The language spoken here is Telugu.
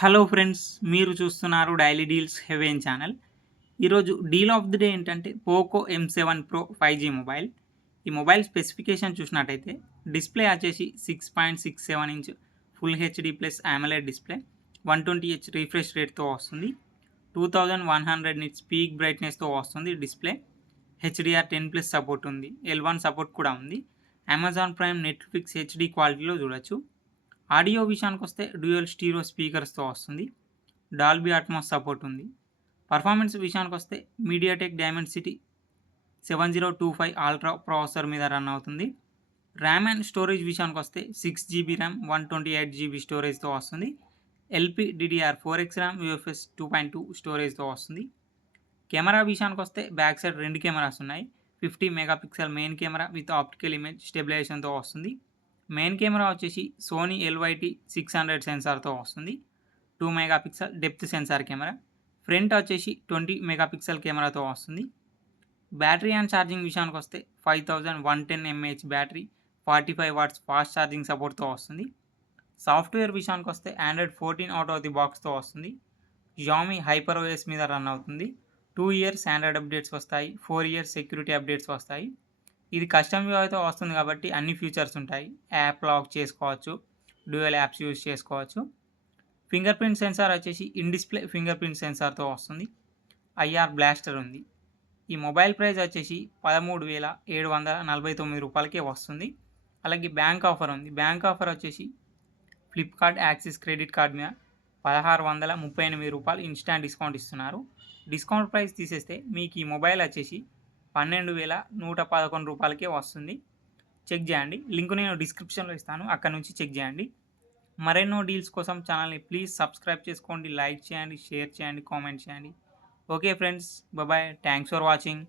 హలో ఫ్రెండ్స్, మీరు చూస్తున్నారు డైలీ డీల్స్ హెవెన్ ఛానల్. ఈరోజు డీల్ ఆఫ్ ది డే ఏంటంటే Poco M7 Pro 5G mobile. ఈ మొబైల్ స్పెసిఫికేషన్ చూసినట్టయితే డిస్ప్లే వచ్చేసి 6.67 inch full HD plus AMOLED display, 120Hz refresh రేట్తో వస్తుంది. 2100 నిట్స్ పీక్ బ్రైట్నెస్తో వస్తుంది డిస్ప్లే. HDR10+ సపోర్ట్ ఉంది, L1 సపోర్ట్ కూడా ఉంది. అమెజాన్ ప్రైమ్, నెట్ఫ్లిక్స్ హెచ్డి క్వాలిటీలో చూడొచ్చు. ఆడియో విషయానికి వస్తే డ్యూయల్ స్టీరియో స్పీకర్స్తో వస్తుంది. డాల్బీ అట్మాస్ సపోర్ట్ ఉంది. పర్ఫార్మెన్స్ విషయానికి వస్తే మీడియాటెక్ డైమెన్సిటీ 7025 అల్ట్రా ప్రాసెసర్ మీద రన్ అవుతుంది. ర్యామ్ అండ్ స్టోరేజ్ విషయానికి వస్తే 6GB ర్యామ్, 128GB స్టోరేజ్తో వస్తుంది. LPDDR4X ర్యామ్, UFS 2.2 స్టోరేజ్తో వస్తుంది. కెమెరా విషయానికి వస్తే బ్యాక్ సైడ్ 2 కెమెరాస్ ఉన్నాయి. 50 megapixel main camera with optical image స్టెబిలైజేషన్తో వస్తుంది. మెయిన్ కెమెరా వచ్చేసి సోనీ LYT 600 సెన్సార్తో వస్తుంది. 2 megapixel depth sensor camera. Front వచ్చేసి 20 మెగాపిక్సెల్ కెమెరాతో వస్తుంది. బ్యాటరీ అండ్ ఛార్జింగ్ విషయానికి వస్తే 5110 mAh battery, 45 watts fast charging సపోర్ట్తో వస్తుంది. సాఫ్ట్వేర్ విషయానికి వస్తే Android 14 అవుట్ ఆఫ్ ది బాక్స్తో వస్తుంది. Xiaomi HyperOS మీద రన్ అవుతుంది. 2 ఇయర్స్ ఆండ్రాయిడ్ అప్డేట్స్ వస్తాయి, 4 ఇయర్స్ సెక్యూరిటీ అప్డేట్స్ వస్తాయి. ఇది కస్టమ్ యూఐతో వస్తుంది కాబట్టి అన్ని ఫీచర్స్ ఉంటాయి. యాప్ లాక్ చేసుకోవచ్చు, డ్యూయల్ యాప్స్ యూజ్ చేసుకోవచ్చు. ఫింగర్ ప్రింట్ సెన్సార్ వచ్చేసి ఇన్ డిస్ప్లే ఫింగర్ ప్రింట్ సెన్సార్తో వస్తుంది. IR బ్లాస్టర్ ఉంది. ఈ మొబైల్ ప్రైస్ వచ్చేసి 13,749 రూపాయలకే వస్తుంది. అలాగే బ్యాంక్ ఆఫర్ ఉంది. బ్యాంక్ ఆఫర్ వచ్చేసి ఫ్లిప్కార్ట్ యాక్సిస్ క్రెడిట్ కార్డ్ మీద 1638 రూపాయలు ఇన్స్టాంట్ డిస్కౌంట్ ఇస్తున్నారు. డిస్కౌంట్ ప్రైస్ తీసేస్తే మీకు ఈ మొబైల్ వచ్చేసి 12,111 రూపాయలకే వస్తుంది. చెక్ చేయండి. లింక్ నేను డిస్క్రిప్షన్లో ఇస్తాను, అక్కడ నుంచి చెక్ చేయండి. మరెన్నో డీల్స్ కోసం ఛానల్ని ప్లీజ్ సబ్స్క్రైబ్ చేసుకోండి, లైక్ చేయండి, షేర్ చేయండి, కామెంట్ చేయండి. Okay friends, bye. Thanks for watching.